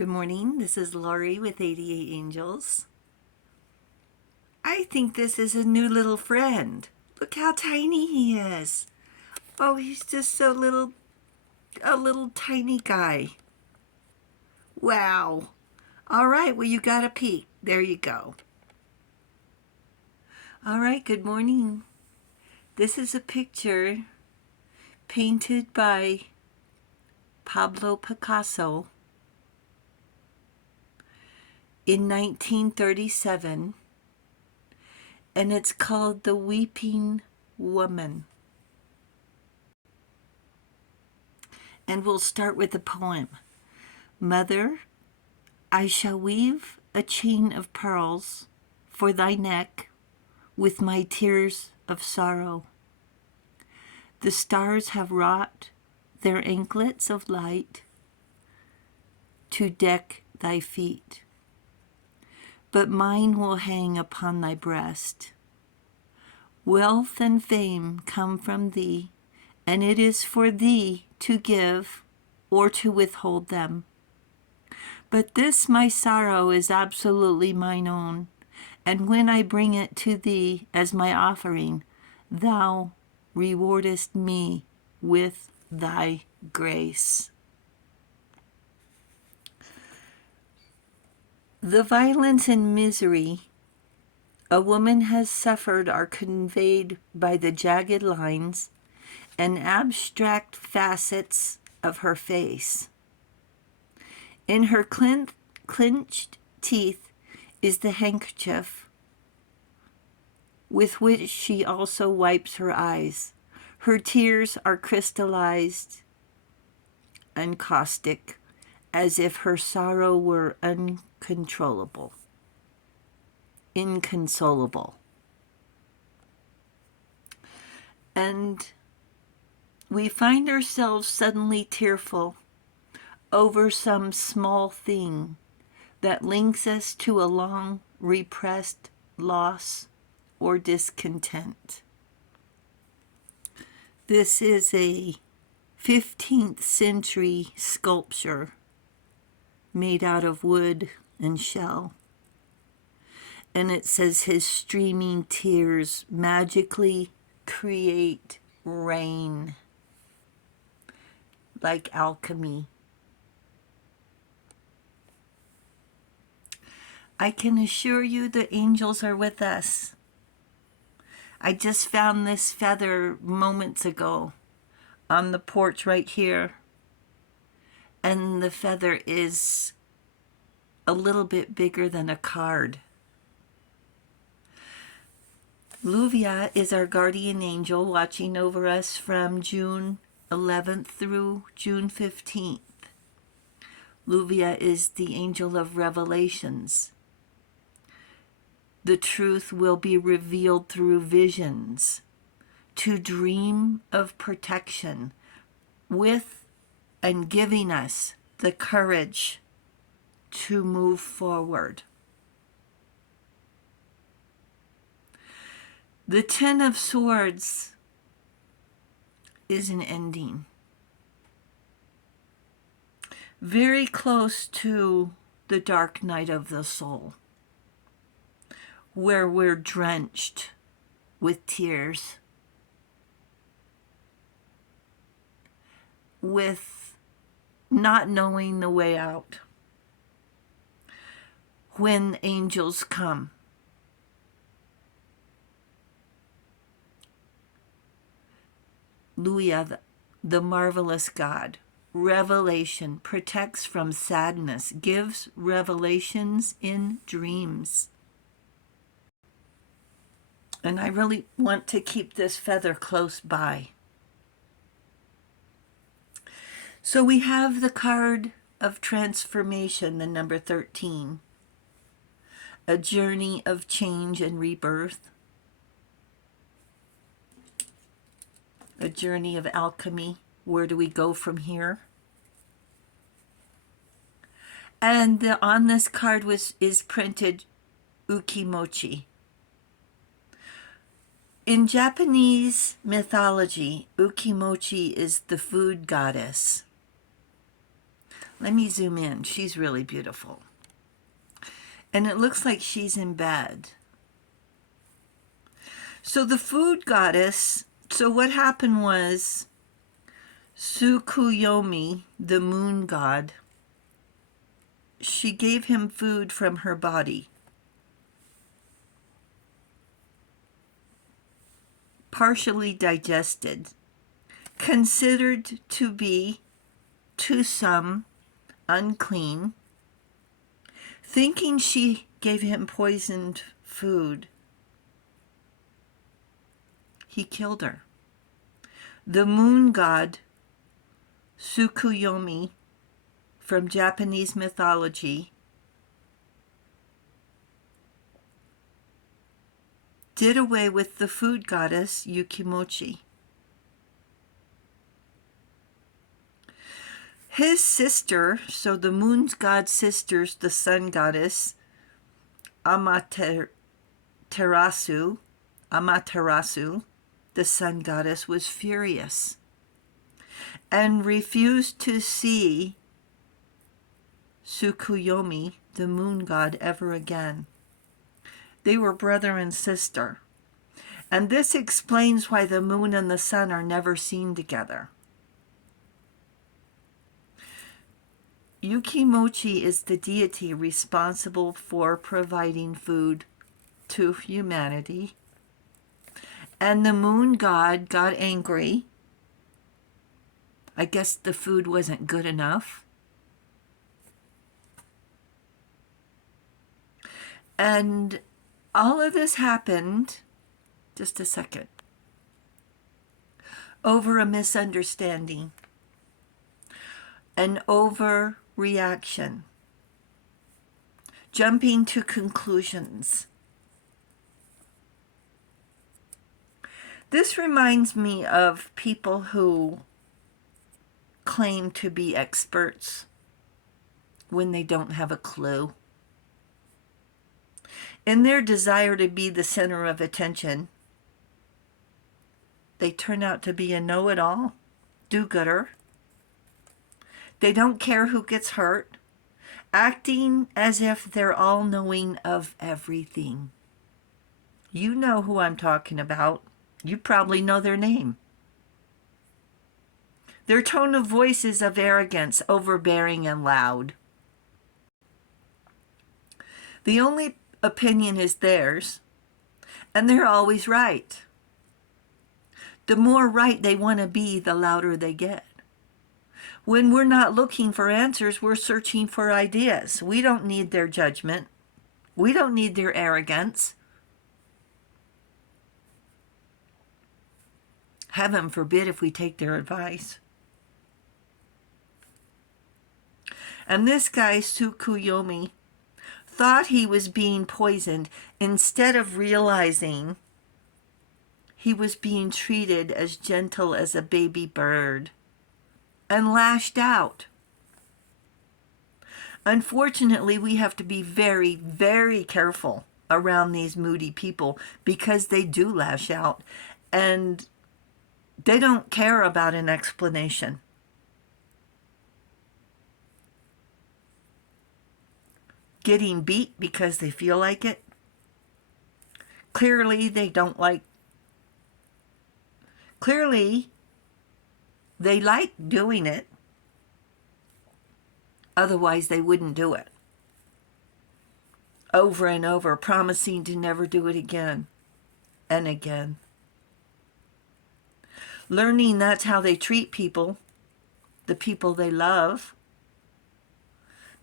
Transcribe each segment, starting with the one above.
Good morning. This is Laurie with 88 Angels. I think this is a new little friend. Look how tiny he is. Oh, he's just a little tiny guy. Wow. All right, well, you got a peek. There you go. All right, good morning. This is a picture painted by Pablo Picasso in 1937, and it's called The Weeping Woman. And we'll start with the poem. Mother, I shall weave a chain of pearls for thy neck with my tears of sorrow. The stars have wrought their anklets of light to deck thy feet, but mine will hang upon thy breast. Wealth and fame come from thee, and it is for thee to give or to withhold them. But this my sorrow is absolutely mine own, and when I bring it to thee as my offering, thou rewardest me with thy grace. The violence and misery a woman has suffered are conveyed by the jagged lines and abstract facets of her face. In her clenched teeth is the handkerchief with which she also wipes her eyes. Her tears are crystallized and caustic, as if her sorrow were inconsolable. And we find ourselves suddenly tearful over some small thing that links us to a long repressed loss or discontent. This is a 15th century sculpture made out of wood and shell. And it says his streaming tears magically create rain, like alchemy. I can assure you the angels are with us. I just found this feather moments ago on the porch right here. And the feather is a little bit bigger than a card. Luvia is our guardian angel watching over us from June 11th through June 15th. Luvia is the angel of revelations. The truth will be revealed through visions, to dream of protection with and giving us the courage to move forward. The Ten of Swords is an ending. Very close to the dark night of the soul, where we're drenched with tears, with not knowing the way out. When angels come, Luia, the marvelous God, revelation, protects from sadness, gives revelations in dreams. And I really want to keep this feather close by. So we have the card of transformation, the number 13. A journey of change and rebirth. A journey of alchemy. Where do we go from here? And on this card is printed ukimochi. In Japanese mythology, ukimochi is the food goddess. Let me zoom in. She's really beautiful. And it looks like she's in bed. So the food goddess, so what happened was Tsukuyomi, the moon god, she gave him food from her body. Partially digested, considered to be, to some, unclean, thinking she gave him poisoned food. He killed her. The moon god, Tsukuyomi, from Japanese mythology, did away with the food goddess Yukimochi. His sister, so the moon god's sisters, the sun goddess, Amaterasu, the sun goddess, was furious and refused to see Tsukuyomi, the moon god, ever again. They were brother and sister. And this explains why the moon and the sun are never seen together. Yukimochi is the deity responsible for providing food to humanity. And the moon god got angry. I guess the food wasn't good enough. And all of this happened, just a second, over a misunderstanding, an overreaction, jumping to conclusions. This reminds me of people who claim to be experts when they don't have a clue. In their desire to be the center of attention, they turn out to be a know-it-all, do-gooder. They don't care who gets hurt, acting as if they're all-knowing of everything. You know who I'm talking about. You probably know their name. Their tone of voice is of arrogance, overbearing and loud. The only opinion is theirs, and they're always right. The more right they want to be, the louder they get. When we're not looking for answers, we're searching for ideas. We don't need their judgment. We don't need their arrogance. Heaven forbid if we take their advice. And this guy, Tsukuyomi, thought he was being poisoned instead of realizing he was being treated as gentle as a baby bird, and lashed out. Unfortunately, we have to be very, very careful around these moody people because they do lash out and they don't care about an explanation. Getting beat because they feel like it. Clearly, they like doing it. Otherwise, they wouldn't do it. Over and over, promising to never do it again and again. Learning that's how they treat people, the people they love,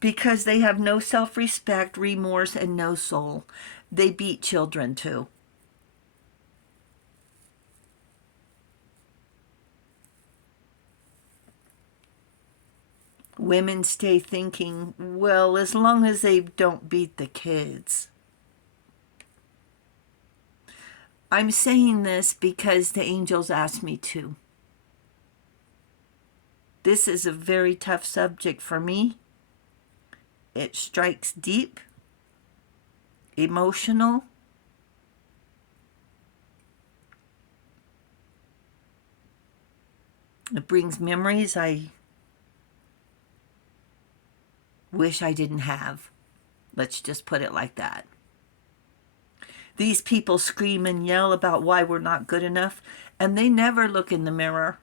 because they have no self-respect, remorse, and no soul. They beat children too. Women stay thinking, well, as long as they don't beat the kids. I'm saying this because the angels asked me to. This is a very tough subject for me. It strikes deep, emotional. It brings memories wish I didn't have. Let's just put it like that. These people scream and yell about why we're not good enough, and they never look in the mirror.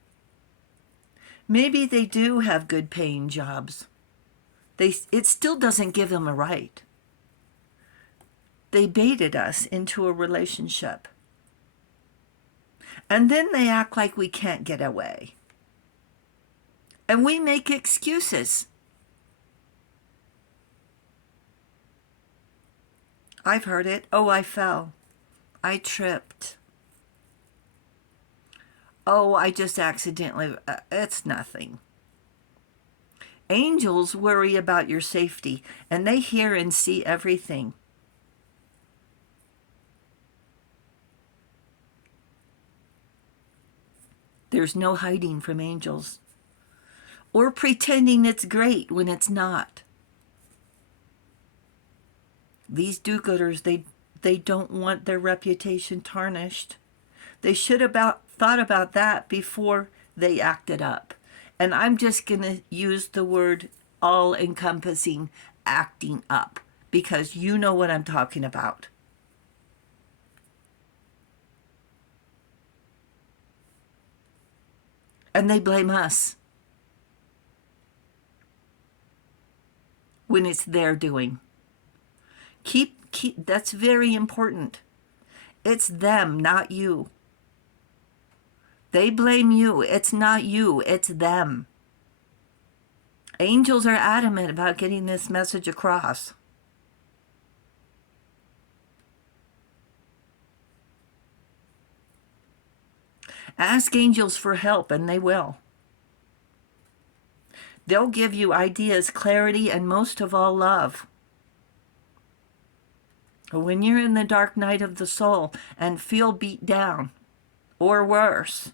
Maybe they do have good paying jobs. It still doesn't give them a right. They baited us into a relationship. And then they act like we can't get away. And we make excuses. I've heard it. Oh, I fell. I tripped. Oh, I just accidentally... it's nothing. Angels worry about your safety, and they hear and see everything. There's no hiding from angels, or pretending it's great when it's not. These do-gooders, they don't want their reputation tarnished. They should have thought about that before they acted up. And I'm just going to use the word all-encompassing, acting up, because you know what I'm talking about. And they blame us when it's their doing. Keep that's very important. It's them, not you. They blame you. It's not you, it's them. Angels are adamant about getting this message across. Ask angels for help, and they will. They'll give you ideas, clarity, and most of all, love. When you're in the dark night of the soul and feel beat down, or worse,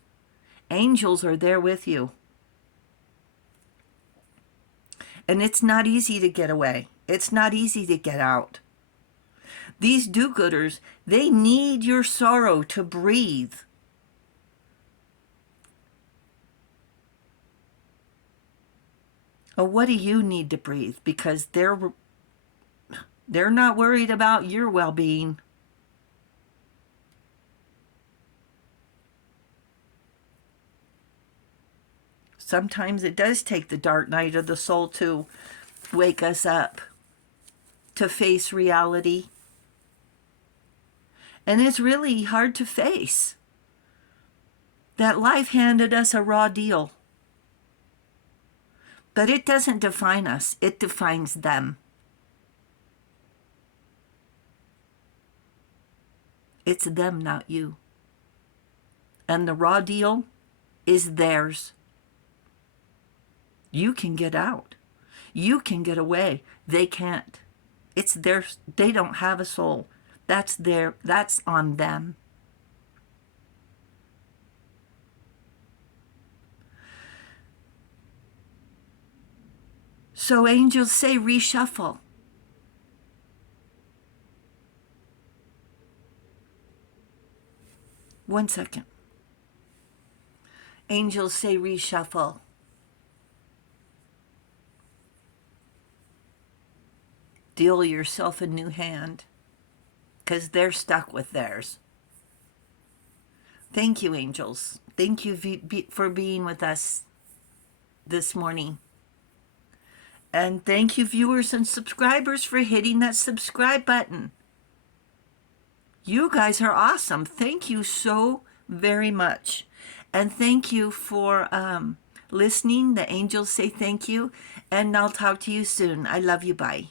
angels are there with you. And it's not easy to get away. It's not easy to get out. These do-gooders, they need your sorrow to breathe. Oh, what do you need to breathe? Because they're not worried about your well-being. Sometimes it does take the dark night of the soul to wake us up, to face reality. And it's really hard to face that life handed us a raw deal. But it doesn't define us. It defines them. It's them, not you. And the raw deal is theirs. You can get out. You can get away. They can't. It's theirs. They don't have a soul. That's on them. So angels say reshuffle. One second. Angels say reshuffle. Deal yourself a new hand, because they're stuck with theirs. Thank you, angels. Thank you for being with us this morning. And thank you, viewers and subscribers, for hitting that subscribe button. You guys are awesome. Thank you so very much. And thank you for listening. The angels say thank you. And I'll talk to you soon. I love you. Bye.